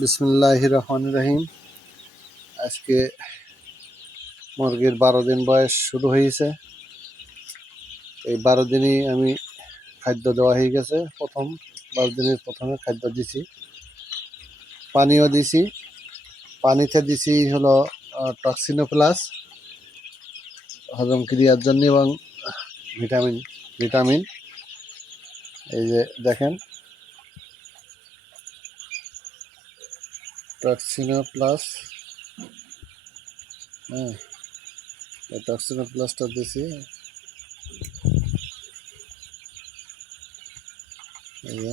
বিসমিল্লাহির রহমানির রহিম। আজকে মুরগির 12 দিন বয়স শুরু হয়েছে। এই 12 দিনই আমি খাদ্য দেওয়া হয়ে গেছে। প্রথম 12 দিনের প্রথমে খাদ্য দিছি, পানিও দিছি। পানিতে দিছি হলো টক্সিনো প্লাস, হজম ক্রিয়ার জন্য এবং ভিটামিন ভিটামিন এই যে দেখেন, টক্সিনো প্লাস। হ্যাঁ, এই টক্সিনো প্লাসটা দিছি। এই যে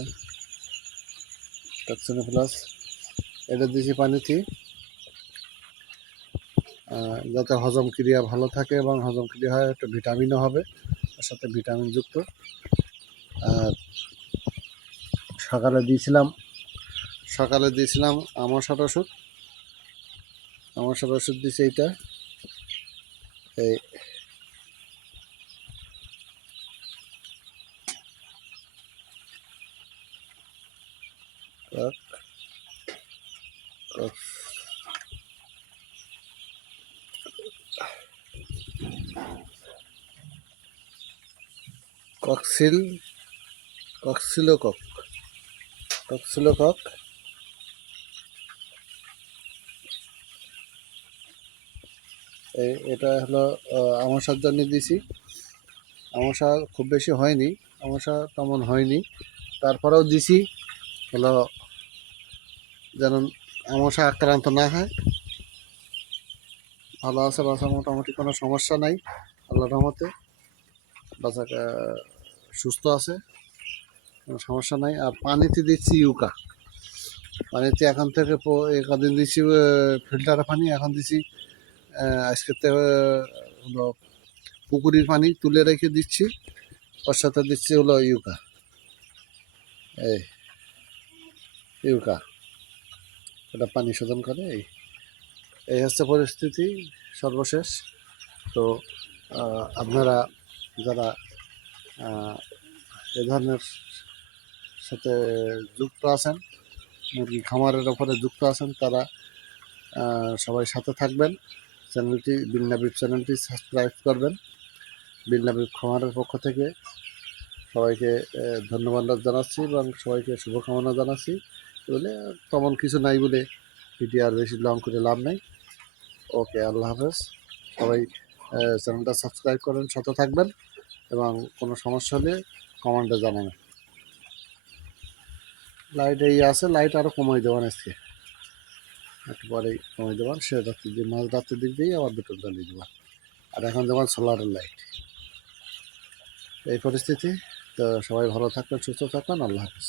টক্সিনো প্লাস এটা দিছি পানিতে, যাতে হজম ক্রিয়া ভালো থাকে এবং হজম ক্রিয়া হয়, একটা ভিটামিনও হবে, তার সাথে ভিটামিন যুক্ত। আর সকালে দিয়েছিলাম আমাশার ওষুধ দিছে এইটা। এই কক্সিল কক্সিলোকক কক্সিলোকক এটা হলো আমাশার জন্য দিছি। আমাশা খুব বেশি হয়নি, আমাশা তেমন হয়নি, তারপরেও দিছি হলো যেন আমাশা আক্রান্ত না হয়। ভালো আছে বাচ্চা, মোটামুটি কোনো সমস্যা নাই আল্লাহর রহমতে। বাচ্চা সুস্থ আছে, কোনো সমস্যা নাই। আর পানিতে দিচ্ছি ইউকা। পানিতে এখন থেকে কদিন দিচ্ছি ফিল্টারের পানি, এখন দিচ্ছি আজকে হলো পুকুরির পানি তুলে রেখে দিচ্ছি। ওর সাথে দিচ্ছি হলো ইউকা। এই ইউকা এটা পানি শোধন করে। এই হচ্ছে পরিস্থিতি সর্বশেষ। তো আপনারা যারা এ ধরনের সাথে যুক্ত আছেন, মুরগি খামারের ওপরে যুক্ত আছেন, তারা সবাই সাথে থাকবেন। বিল্লাবিব চ্যানেলটি সাবস্ক্রাইব করবেন। বিল্লাবিব খামারের পক্ষ থেকে সবাইকে ধন্যবাদ জানাচ্ছি এবং সবাইকে শুভকামনা জানাচ্ছি। বলে তেমন কিছু নাই বলে ভিডিও আর বেশি লং করে লাভ নাই। ওকে, আল্লাহ হাফেজ। সবাই চ্যানেলটা সাবস্ক্রাইব করেন, সাথে থাকবেন এবং কোনো সমস্যা হলে কমেন্টে জানাবেন। লাইট এই আছে, লাইট আরও কমাই দেবেন, আজকে একটু পরেই কমাই দেবেন। সে রাত্রির দিক, মাঝ রাত্রির দিক দিয়েই আবার দুটো জ্বালিয়ে দেবেন। আর এখন যেমন সোলারের লাইট। এই পরিস্থিতি। তো সবাই ভালো থাকবেন, সুস্থ থাকবেন। আল্লাহ হাফেজ।